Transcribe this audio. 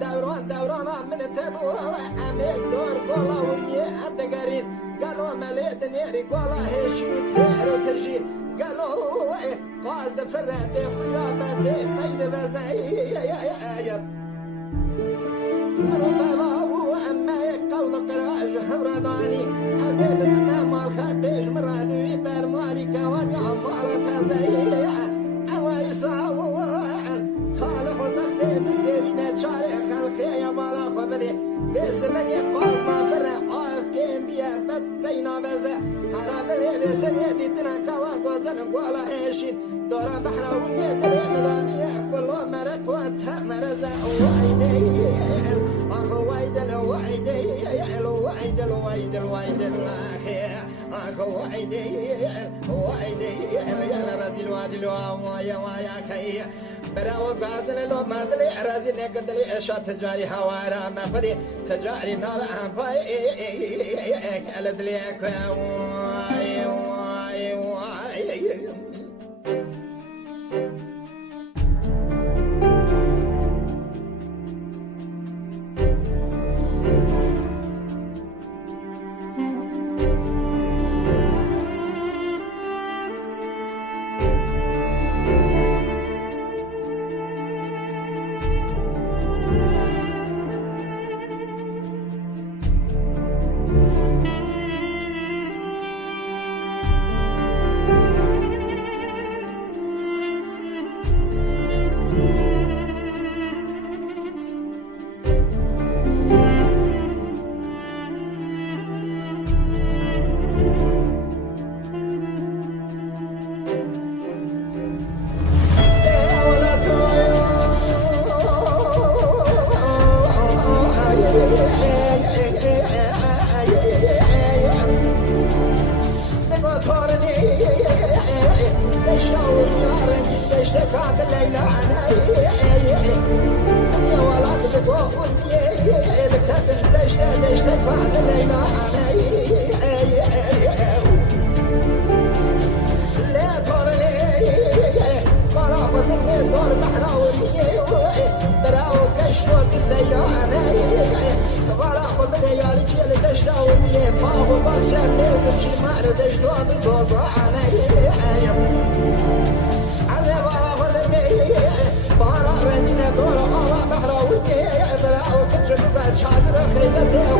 دوران دوران من تبو عمل دور قولا ورمي عدقارين قالوا مليت نيري قولا هشي تيرو تجي قالوا قاصد فرع بخويا بدي ميد بزاي من طلعوا عما يقول قراج هبرداني عذاب النمال خديج مراني برمالي كوان يعمال تزاي عواي صاو طالق المختي مسيبين شارع خلقي يا بالا خبري بسمني قاص ما فرع كيم بيا بد بينا بزا حرابلي بسنيتي تنكوا قوزن قولا هشين دورا بحرا ونيت مدامي كل مرك واتها مرزا وعيدي اخو وعيدل وعيدي وعيدل وعيدل وعيدل اخو وعيدي وعيدي يا رزيل وادل ويا ويا كي براو غازل لو مدلي رازي نقدلي اشات تجاري هوارا ما فدي تجاري نال عم باي الدليك واي واي واي Chadra